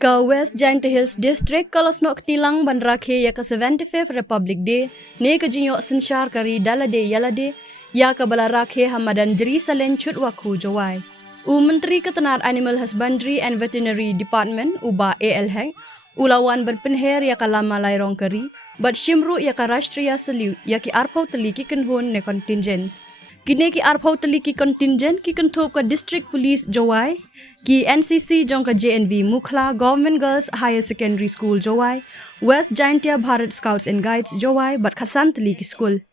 Ka West Giant Hills District kalos nok tilang bandrakhe ya ka 75th Republic Day ne ka jinyo sensyar kari dalade yalade ya ka balarakhe hamadan Jerusalem chutwaku Jowai. Menteri Ketenaga Animal Husbandry and Veterinary Department uba ALH ulawan berpenher ya ka lama lairong kari bat shimru ya ka Rashtriya Salute ya ki arpau teliki kenhun ne contingents. Kini ki arpau teliki contingent ki kentup ka District Police Jowai, ki NCC jong ka JNV Mukhla Government Girls Higher Secondary School Jowai, West Giantia Bharat Scouts and Guides Jowai bat kharsan teliki school.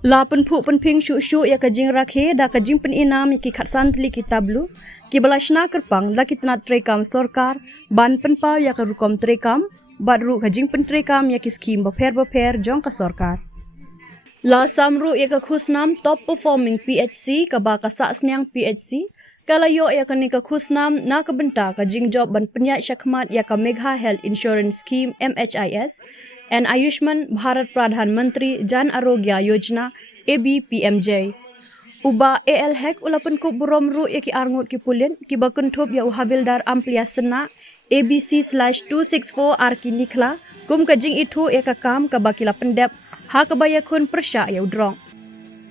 La Phuh penping syu ya ka jingrakhe da ka jing peninam ki kharsan teliki tablu, ki balashna kerpang la ki tenat trekam sorkar, ban penpau ya ka rukom trekam, bat ru ka jing pentrekam ya ki skim baper jong ka sorkar. La samru ya ka khusnam top performing PHC ka ba ka Sahsniang PHC kalayo ya ka ni ka khusnam na ka benta ka jingjob ban penyat syakmat ya ka Meghalaya Health Insurance Scheme MHIS and Ayushman Bharat Pradhan Mantri Jan Arogya Yojana ABPMJ. Uba ALH ulapan ko buromru ya ki arngut ki pulin ki ba kuntup ya uhavildar ampliasana ABC/264 arki nikla kum ka jing itu ya ka kam ka bakila pendep ha kabaya kun persya ya udrong.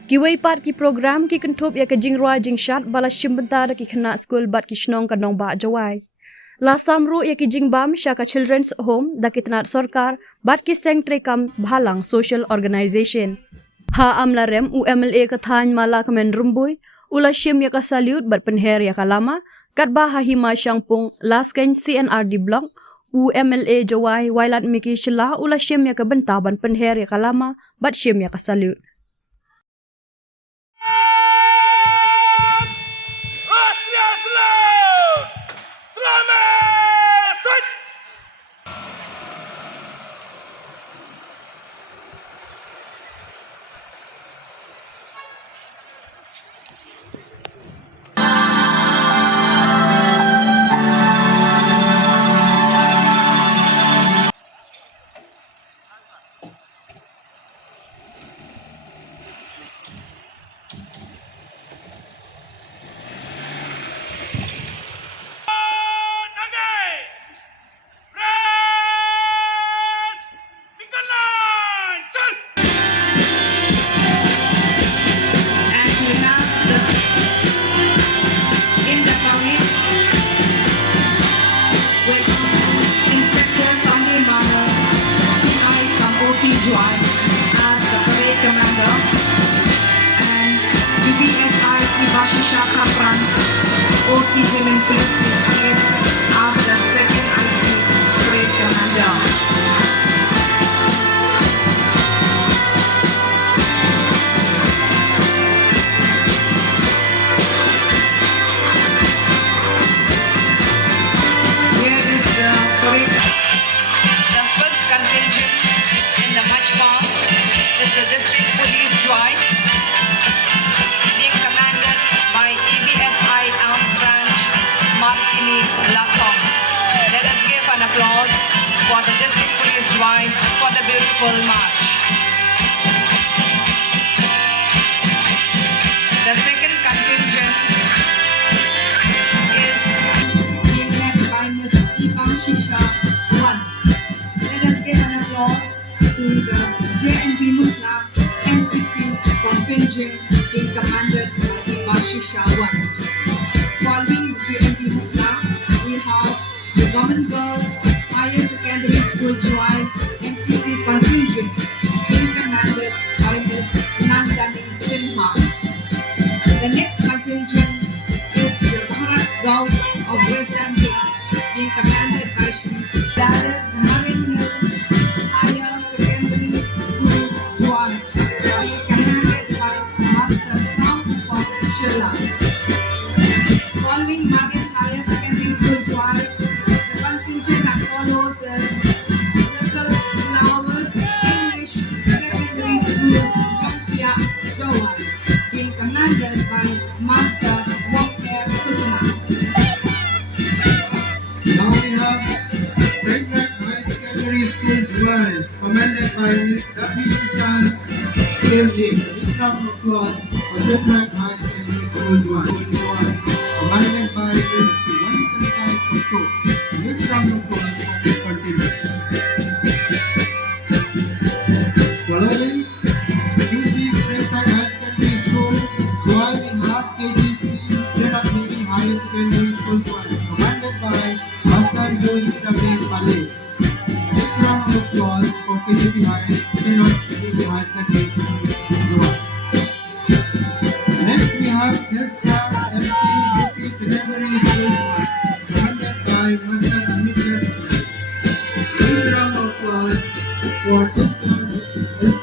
Kiwai part ki program ki kentup ya ka jingrua jingshat bala shimbenta ki khana school bat ki shnong ka nong ba Jowai. La samru ya ki jingbam sya ka children's home da ki tenat sorkar bat ki seng trekam bhalang social organization. Ha amla rem UMLA ka thany mala kamen rumbui ula shim ya ka salute bat penher ya ka lama kat ba ha hima syangpung lasken CNRD block UMLA Jowai wailat miki shila ula shim ya ka bentaban penher ya ka lama bat shim ya ka salute. Jowai as the parade commander and PBSI Ibashi Shaka Front OC Women Police as the second IC parade commander. Here is the parade. The first contingent in the march past is the District Police Jowai, being commanded by EBSI Arms Branch Martini Laptop. Let us give an applause for the District Police Jowai for the beautiful march. The second contingent is being led by Ms. Iaka 1. Let us give an applause to the JNV Mukhla NCC contingent being commanded by Iaka 1. Following JNV Mukhla, we have the Government Girls Higher Secondary School Jowai NCC contingent being commanded by Ms. Nandani Sinha. The next contingent is the Bharat Scouts of West Giantia being commanded by Syllad, the Marine Hills Higher Secondary School Jowai being commanded by Master Phuh of Syllad. Following Marine Higher Secondary School Jowai, the contingent that follows is Little Flowers English Secondary School Jowai being commanded by Master Now we have Jingrakhe High Secondary School Jowai, commanded by Ms. Deputy Chan CMD. Please round of applause for Jingrakhe High Secondary School Jowai, commanded by Ms. Pale. Big round of applause for KGP High, second of KGP High Secondary School, Jowai. Next we have Sahsniang PHC Secondary School, commanded by Master Amit. Big round of applause for Sahsniang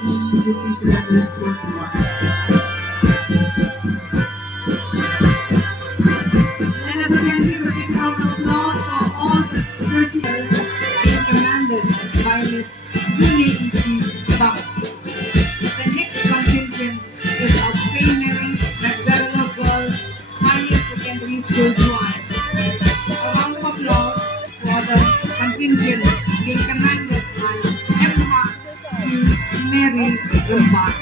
PHC Secondary School, Jowai. Let us again give a big round of applause for all the students being commanded by Miss Phuh. The next contingent is of St. Mary Meghalaya Girls Higher Secondary School, Jowai. A round of applause for the contingent being commanded by Mary Rumbat.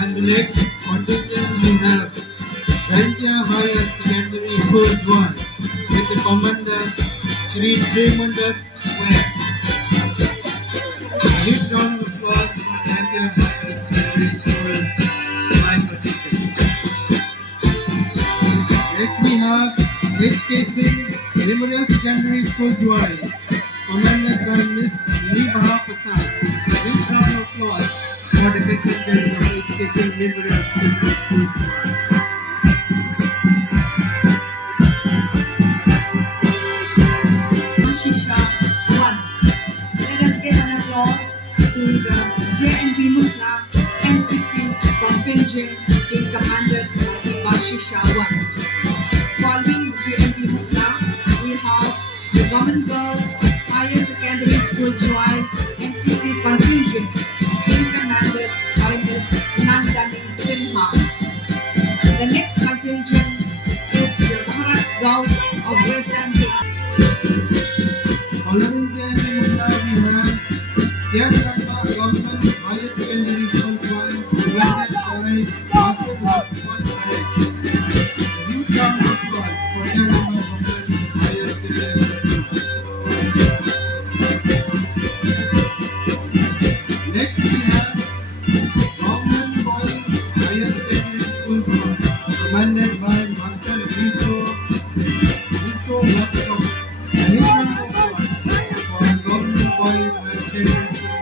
And the next contingent we have Sahsniang Higher Secondary School, Jowai, with the commander Sri Tremondas Square. Big round of applause for Sahsniang Higher Secondary School, Jowai participants. Next we have HK Singh Memorial Secondary School, Jowai, commanded by Miss Nibaha Prasad. Big round of applause for the contingent of HK Singh Memorial Secondary School, Jowai. Shisha 1. Let us give an applause to the JNB Mutla NCC contingent being commanded by Shisha 1. Following JNB Mutla, we have the Government Girls Higher Secondary School, Jowai NCC contingent being commanded by Ms. Nandani Sinha. The next contingent is the Bharat Scouts of West India. Following JNB Mutla, we have Kerala Government Higher Secondary School, Jowai, commanded by Master Last Correct. Huge round of applause for Kerala Government Higher Secondary School, Jowai. Next we have Government Boys Higher Secondary School, Jowai, commanded by Master Riso Laptop. Huge round of applause for Government Boys Higher Secondary School,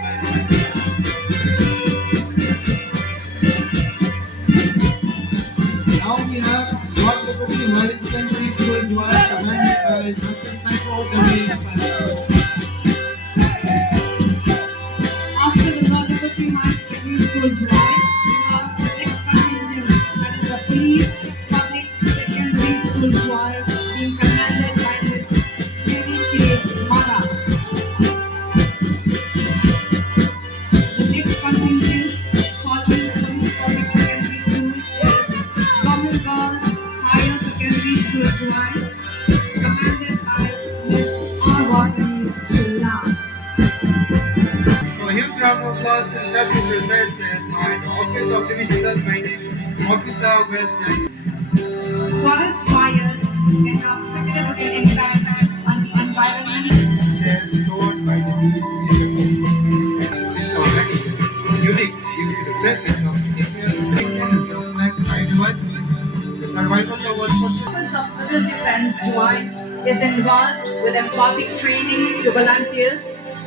now we have Jowai High Secondary School, Jowai, commanded by Master Psycho W. After the Bhagavati High Secondary School, Jowai, we have the next contingent, that is the Police Public Secondary School, Jowai, being commanded by Ms. Mary K. Mara. The next contingent following the Police Public Secondary School is Government Girls Higher Secondary School, Jowai, commanded by Ms. Arwani Syllad. So huge round of applause to establish results by the Office of Divisional Mining Officer West Lines. Forest fires can have significant impacts on the environment. They are stored by the municipality. Since already unique due to the presence of indigenous wildlife biodiversity, the survival of our The Office of Civil Defense, Jowai, is involved with imparting training to volunteers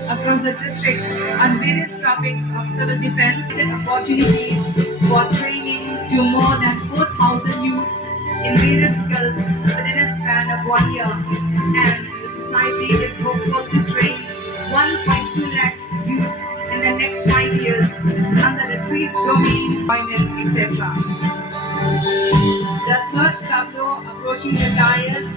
across the district on various topics of civil defense and opportunities for training to more than 4,000 youths in various skills within a span of 1 year. And the society is hopeful to train 1.2 lakhs youth in the next 5 years under the three domains, employment, etc. The third tableau approaching the dais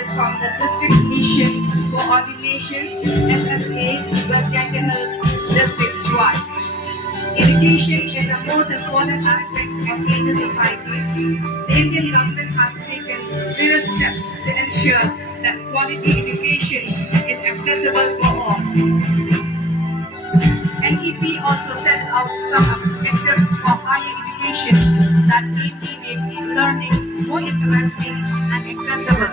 is from the District Mission Coordination SSA West Ganges Hills District, Jowai. Education is the most important aspect of any society. The Indian government has taken various steps to ensure that quality education is accessible for all. NEP also sets out some objectives for higher education that aim to make learning more interesting and accessible.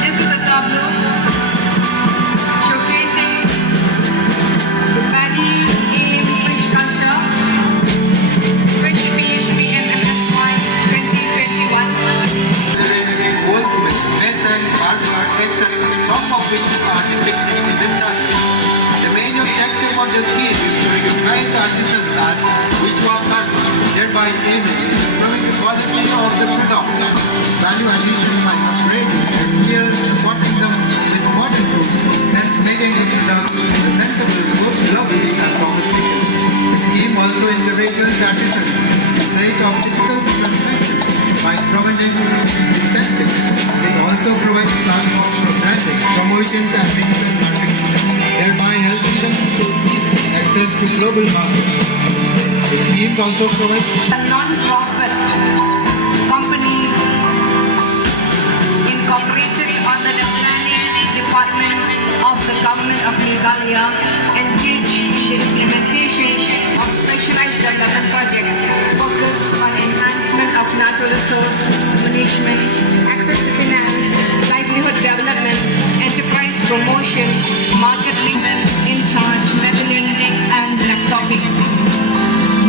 This is a tableau showcasing the paddy aim fish culture, fish field PMFFY 2020. thereby aiming at improving the quality of the products, value addition by upgrading and still supporting them with modern tools, hence making the product presentable both globally and domestically. The scheme also encourages artisans usage of digital transaction by providing incentives. It also provides platforms for branding, promotions and digital marketing, thereby helping them to ease access to global markets. The scheme also provides A non-profit company incorporated under the planning department of the government of Meghalaya engaged in the implementation of specialized development projects focused on enhancement of natural resource management, access to finance, livelihood development, enterprise promotion, marketing, in charge, meddling, and laptoping.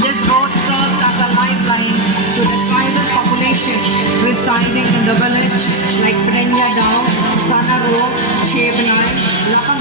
This road serves as a lifeline to the tribal population residing in the village like Prenya Dao, Sanaro,